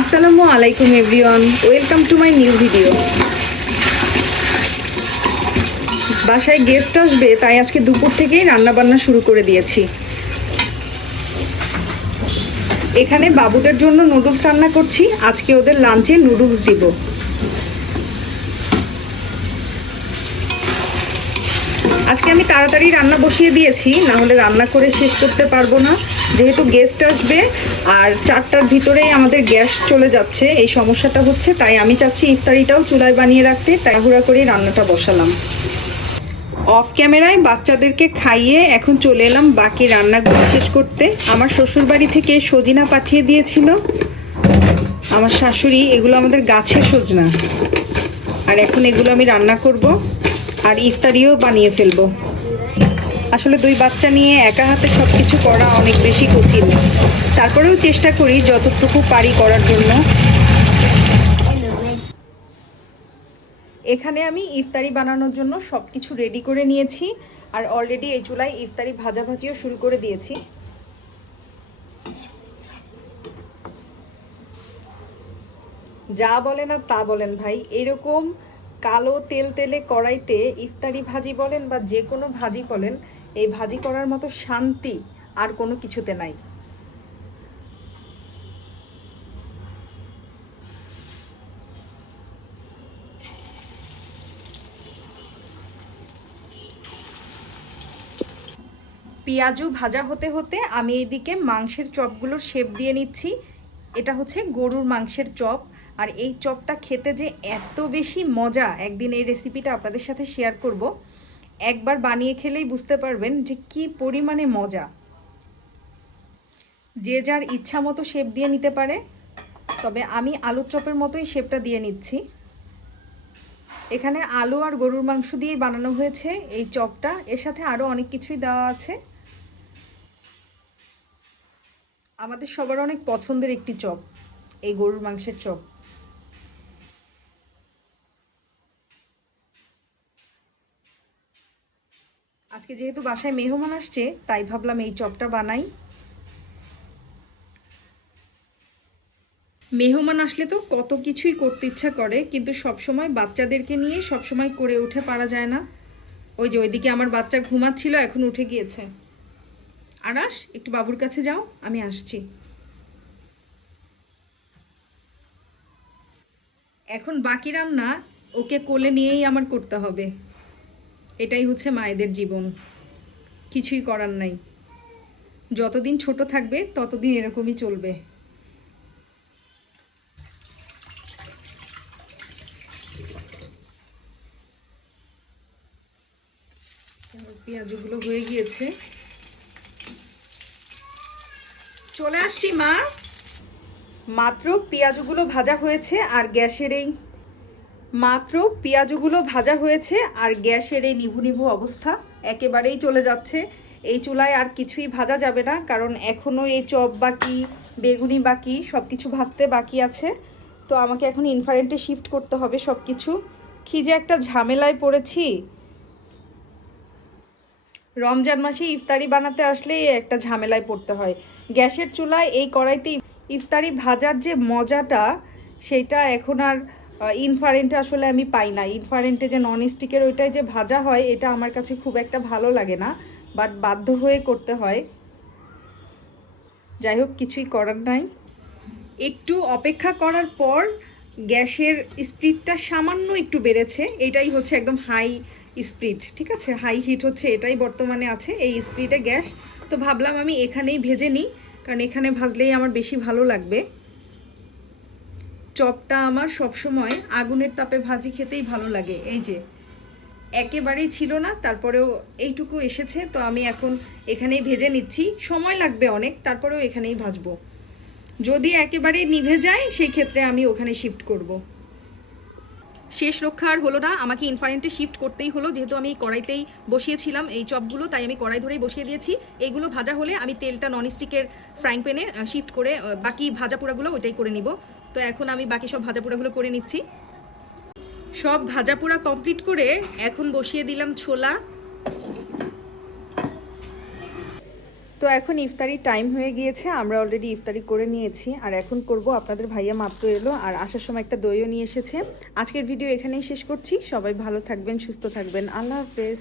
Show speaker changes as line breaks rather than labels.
আসসালামু আলাইকুম, everyone. Welcome to my new video. বাসায় গেস্ট আসবে, তাই আজকে দুপুর থেকেই রান্না বান্না শুরু করে দিয়েছি। এখানে বাবুদের জন্য নুডলস রান্না করছি, আজকে ওদের লাঞ্চে নুডলস দিব। আজকে আমি তাড়াতাড়ি রান্না বসিয়ে দিয়েছি না হলে রান্না করে শেষ করতে পারব না। যেহেতু গেস্ট আসবে, আর চারটার ভিতরেই আমাদের গ্যাস চলে যাচ্ছে, এই সমস্যাটা হচ্ছে, তাই আমি চাচ্ছি ইফতারিটাও চুলায় বানিয়ে রাখতে, তাড়াহুড়া করেই রান্নাটা বসালাম। অফ ক্যামেরায় বাচ্চাদেরকে খাইয়ে এখন চলে এলাম বাকি রান্নাগুলো শেষ করতে। আমার শ্বশুরবাড়ি থেকে সজিনা পাঠিয়ে দিয়েছিল। আমার শাশুড়ি, এগুলো আমাদের গাছের সজনা। আর এখন এগুলো আমি রান্না করব। আর ইফতারিও বানিয়ে ফেলব। আসলে দুই বাচ্চা নিয়ে একা হাতে সব কিছু করা অনেক বেশি কঠিন। তারপরেও চেষ্টা করি যতটুকু পারি করার জন্য। এখানে আমি ইফতারি বানানোর জন্য সব কিছু রেডি করে নিয়েছি। আর অলরেডি এই চুলায় ইফতারি ভাজাভাজিও শুরু করে দিয়েছি। যা বলেন আর তা বলেন ভাই, এরকম কালো তেল তেলে কড়াইতে ইফতারি ভাজি বলেন বা যে কোনো ভাজি বলেন, এই ভাজি করার মতো শান্তি আর কোনো কিছুতে নাই। পেঁয়াজু ভাজা হতে হতে আমি এইদিকে মাংসের চপগুলোর শেপ দিয়ে নিচ্ছি। এটা হচ্ছে গরুর মাংসের চপ। আর এই চপটা খেতে যে এত বেশি মজা, একদিন এই রেসিপিটা আপনাদের সাথে শেয়ার করব। একবার বানিয়ে খেলেই বুঝতে পারবেন যে কি পরিমাণে মজা। যে যার ইচ্ছা মতো শেপ দিয়ে নিতে পারে, তবে আমি আলুর চপের মতোই শেপটা দিয়ে নিচ্ছি। এখানে আলু আর গরুর মাংস দিয়ে বানানো হয়েছে এই চপটা। এর সাথে আরও অনেক কিছুই দেওয়া আছে। আমাদের সবার অনেক পছন্দের একটি চপ, এই গরুর মাংসের চপ। আজকে যেহেতু বাসায় মেহমান আসছে, তাই ভাবলাম এই চপটা বানাই। মেহমান আসলে তো কত কিছুই করতে ইচ্ছা করে, কিন্তু সবসময় বাচ্চাদেরকে নিয়ে সবসময় করে উঠে পারা যায় না। ওই যে ওইদিকে আমার বাচ্চা ঘুমাচ্ছিল, এখন উঠে গিয়েছে। আরাস একটু বাবুর কাছে যাও, আমি আসছি। এখন বাকি রান্না ওকে কোলে নিয়েই আমার করতে হবে। এটাই হচ্ছে মায়েদের জীবন। কিছুই করার নাই। যতদিন ছোট থাকবে, ততদিন এরকমই চলবে। পেঁয়াজগুলো হয়ে গিয়েছে। চলে আসছি, মা। মাত্র পেঁয়াজগুলো ভাজা হয়েছে আর গ্যাসের এই মাত্র পেঁয়াজগুলো ভাজা হয়েছে আর গ্যাসের এই নিভু নিভু অবস্থা একেবারেই চলে যাচ্ছে। এই চুলায় আর কিছুই ভাজা যাবে না, কারণ এখনও এই চপ বাকি, বেগুনি বাকি সব কিছু ভাজতে বাকি আছে। তো আমাকে এখন ইনফারেন্টে শিফট করতে হবে সব কিছু কী যে একটা ঝামেলায় পড়েছি। রমজান মাসে ইফতারি বানাতে আসলেই একটা ঝামেলায় পড়তে হয়। গ্যাসের চুলায় এই কড়াইতে ইফতারি ভাজার যে মজাটা, সেটা এখন আর ইনফারেন্টে আসলে আমি পাই না। ইনফারেন্টে যে নন স্টিকের ওইটাই যে ভাজা হয়, এটা আমার কাছে খুব একটা ভালো লাগে না বাট বাধ্য হয়ে করতে হয়। যাই হোক, কিছুই করার নাই। একটু অপেক্ষা করার পর গ্যাসের স্পিডটা সামান্য একটু বেড়েছে, এটাই হচ্ছে একদম হাই স্পিড ঠিক আছে? হাই হিট হচ্ছে, এটাই বর্তমানে আছে, এই স্পিডে গ্যাস। তো ভাবলাম আমি এখানেই ভেজে নিই, কারণ এখানে ভাজলেই আমার বেশি ভালো লাগবে। চপটা আমার সবসময় আগুনের তাপে ভাজি খেতেই ভালো লাগে। এই যে, একেবারেই ছিল না, তারপরেও এইটুকু এসেছে, তো আমি এখন এখানেই ভেজে নিচ্ছি। সময় লাগবে অনেক, তারপরেও এখানেই ভাজবো। যদি একেবারে নিভে যায়, সেই ক্ষেত্রে আমি ওখানে শিফট করব। শেষ রক্ষা আর হলো না, আমাকে ইনফারেন্টে শিফট করতেই হলো, যেহেতু আমি কড়াইতেই বসিয়েছিলাম এই চপগুলো, তাই আমি কড়াই ধরেই বসিয়ে দিয়েছি। এইগুলো ভাজা হলে আমি তেলটা ননস্টিকের ফ্রাইং প্যানে শিফট করে বাকি ভাজা পোড়াগুলো ওইটাই করে নিব। তো এখন আমি বাকি সব ভাজা পোড়াগুলো করে নিচ্ছি। সব ভাজা পোড়া কমপ্লিট করে এখন বসিয়ে দিলাম ছোলা। তো এখন ইফতারি টাইম হয়ে গিয়েছে, আমরা অলরেডি ইফতারি করে নিয়েছি। আর এখন করব, আপনাদের ভাইয়া মাত্র এলো, আর আসার সময় একটা দইও নিয়ে এসেছে। আজকের ভিডিও এখানেই শেষ করছি, সবাই ভালো থাকবেন, সুস্থ থাকবেন। আল্লাহ হাফেজ।